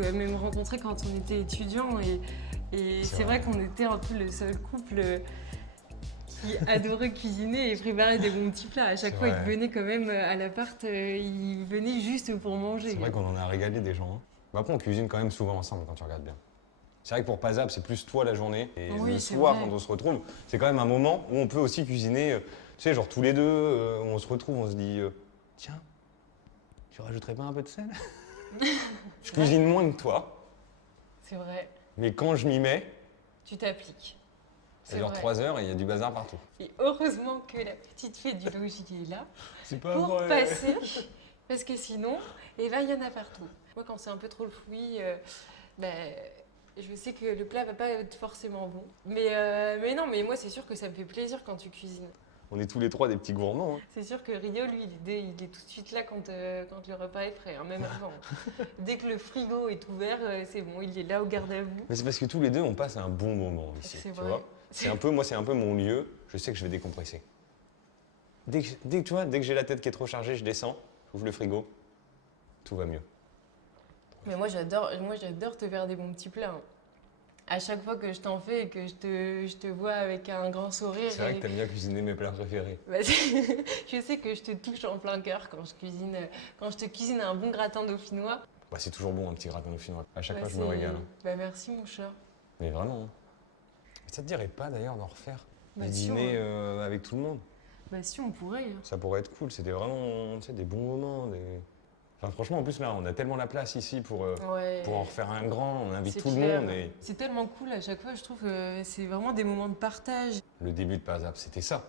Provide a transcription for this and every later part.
quoi, même rencontrés quand on était étudiants. Et c'est vrai qu'on était un peu le seul couple qui adorait cuisiner et préparer des bons petits plats. À chaque fois, ils venaient quand même à l'appart, ils venaient juste pour manger. C'est vrai qu'on en a régalé des gens. Hein. Mais après, on cuisine quand même souvent ensemble quand tu regardes bien. C'est vrai que pour Pazap, c'est plus toi la journée. Et oui, le soir, vrai. quand on se retrouve, c'est quand même un moment où on peut aussi cuisiner, tu sais, genre tous les deux, où on se retrouve, on se dit tiens, tu rajouterais pas un peu de sel? Je cuisine moins que toi. C'est vrai. Mais quand je m'y mets, tu t'appliques. ça dure 3 heures et il y a du bazar partout. Et heureusement que la petite fée du logis est là pour vrai. Passer, parce que sinon, il y en a partout. Moi, quand c'est un peu trop le fouillis, je sais que le plat va pas être forcément bon. Mais non, mais moi, c'est sûr que ça me fait plaisir quand tu cuisines. On est tous les trois des petits gourmands. Hein. C'est sûr que Rio, lui, il est tout de suite là quand le repas est prêt, hein, même avant. Dès que le frigo est ouvert, c'est bon, il est là au garde à vous. Mais c'est parce que tous les deux, on passe un bon moment ici. C'est tu vrai. vois c'est un peu mon lieu. Je sais que je vais décompresser. Dès que j'ai la tête qui est trop chargée, je descends, j'ouvre le frigo, tout va mieux. Mais moi, j'adore te faire des bons petits plats. Hein. À chaque fois que je t'en fais et que je te vois avec un grand sourire. C'est vrai que t'aimes bien cuisiner mes plats préférés. Je sais que je te touche en plein cœur quand je te cuisine un bon gratin dauphinois. C'est toujours bon un petit gratin dauphinois. À chaque fois, je me régale. Merci mon chat. Mais vraiment. Hein. Ça te dirait pas d'ailleurs d'en refaire des si, dîners avec tout le monde? Si, on pourrait. Hein. Ça pourrait être cool. C'était vraiment des bons moments. Enfin, franchement, en plus, là, on a tellement la place ici pour en refaire un grand. On invite tout le monde. Et... C'est tellement cool à chaque fois. Je trouve que c'est vraiment des moments de partage. Le début de Pazap, c'était ça.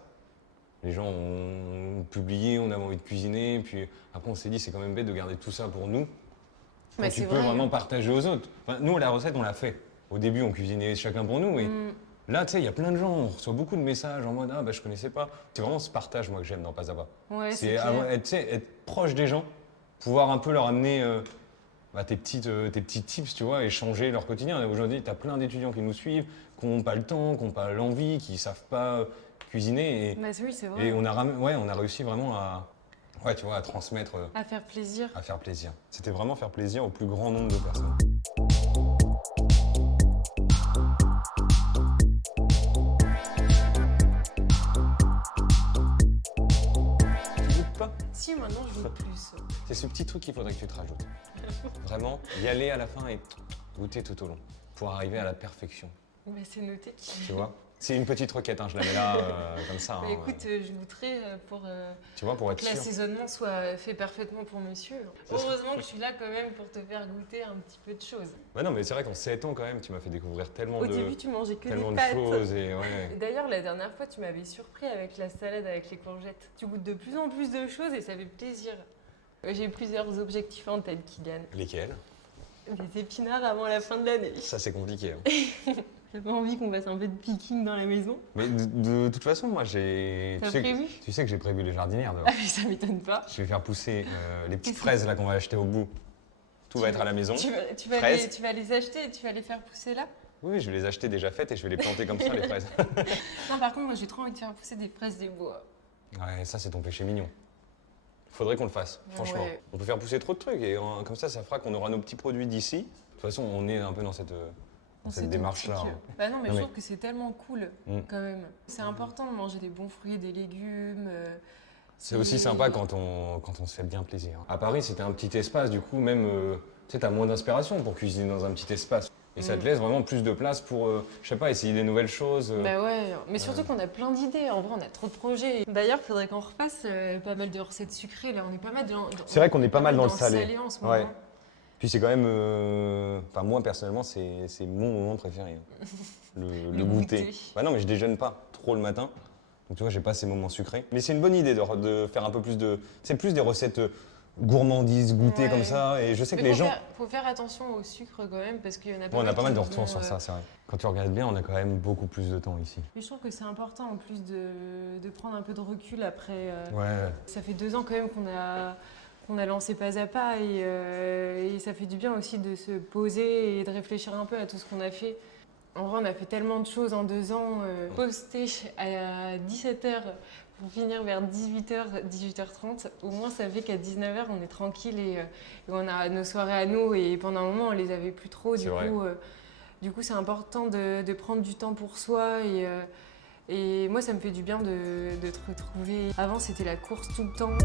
Les gens ont publié, on avait envie de cuisiner. Puis après, on s'est dit, c'est quand même bête de garder tout ça pour nous. Tu peux vraiment partager aux autres. Enfin, nous, la recette, on l'a fait. Au début, on cuisinait chacun pour nous. Et là, tu sais, il y a plein de gens. On reçoit beaucoup de messages en mode je connaissais pas. C'est vraiment ce partage, moi, que j'aime dans Pazapa. Ouais, c'est être proche des gens. Pouvoir un peu leur amener tes petits tips, tu vois, et changer leur quotidien. Aujourd'hui, tu as plein d'étudiants qui nous suivent, qui n'ont pas le temps, qui n'ont pas l'envie, qui ne savent pas cuisiner. Oui, c'est vrai. Et on a réussi vraiment à transmettre. À faire plaisir. À faire plaisir. C'était vraiment faire plaisir au plus grand nombre de personnes. Si, maintenant je veux plus. C'est ce petit truc qu'il faudrait que tu te rajoutes. Vraiment, y aller à la fin et goûter tout au long pour arriver à la perfection. C'est noté. Tu vois? C'est une petite requête, je la mets là comme ça. Écoute, je goûterai pour être que l'assaisonnement soit fait parfaitement pour monsieur. Heureusement que je suis là quand même pour te faire goûter un petit peu de choses. Non, mais c'est vrai qu'en 7 ans quand même, tu m'as fait découvrir tellement Au début, tu mangeais que tellement des de pâtes. choses. Et d'ailleurs, la dernière fois, tu m'avais surpris avec la salade avec les courgettes. Tu goûtes de plus en plus de choses et ça fait plaisir. J'ai plusieurs objectifs en tête, Kylian. Lesquels? Les épinards avant la fin de l'année. Ça, c'est compliqué. Hein. J'ai pas envie qu'on fasse un peu de picking dans la maison. Mais de toute façon, moi, j'ai... Tu sais que j'ai prévu les jardinières dehors. Ah mais ça m'étonne pas. Je vais faire pousser les petites fraises là qu'on va acheter au bout. Tout va être à la maison. Tu vas les acheter et tu vas les faire pousser là? Oui, je vais les acheter déjà faites et je vais les planter comme ça, les fraises. Non, par contre, moi, j'ai trop envie de faire pousser des fraises des bois. Ouais, ça, c'est ton péché mignon. Faudrait qu'on le fasse, franchement. Ouais. On peut faire pousser trop de trucs et comme ça fera qu'on aura nos petits produits d'ici. De toute façon, on est un peu dans cette démarche-là. Hein. Non, mais je trouve que c'est tellement cool, quand même. C'est important de manger des bons fruits et des légumes. C'est aussi sympa quand on se fait bien plaisir. À Paris, c'était un petit espace, du coup, même, tu sais, t'as moins d'inspiration pour cuisiner dans un petit espace. Et ça te laisse vraiment plus de place pour, je sais pas, essayer des nouvelles choses. Bah ouais, mais surtout qu'on a plein d'idées. En vrai, on a trop de projets. D'ailleurs, il faudrait qu'on refasse pas mal de recettes sucrées. Là, on est pas mal C'est vrai qu'on est pas mal dans le salé. En ce moment. Ouais. Puis c'est quand même, enfin moi personnellement, c'est mon moment préféré, hein. le goûter. Bah non, mais je déjeune pas trop le matin, donc tu vois, j'ai pas ces moments sucrés. Mais c'est une bonne idée de faire un peu plus de, c'est plus des recettes gourmandises, goûter comme ça. Et je sais que les gens. Faut faire attention au sucre quand même parce qu'il y en a pas. On a pas mal de retours sur ça, c'est vrai. Quand tu regardes bien, on a quand même beaucoup plus de temps ici. Mais je trouve que c'est important en plus de prendre un peu de recul après. Ouais. Ça fait 2 ans quand même qu'on a lancé pas à pas et ça fait du bien aussi de se poser et de réfléchir un peu à tout ce qu'on a fait. En vrai, on a fait tellement de choses en 2 ans. Poster à 17h pour finir vers 18h, 18h30. Au moins, ça fait qu'à 19h, on est tranquille et on a nos soirées à nous. Et pendant un moment, on les avait plus trop. Du coup, c'est important de prendre du temps pour soi. Et moi, ça me fait du bien de te retrouver. Avant, c'était la course tout le temps.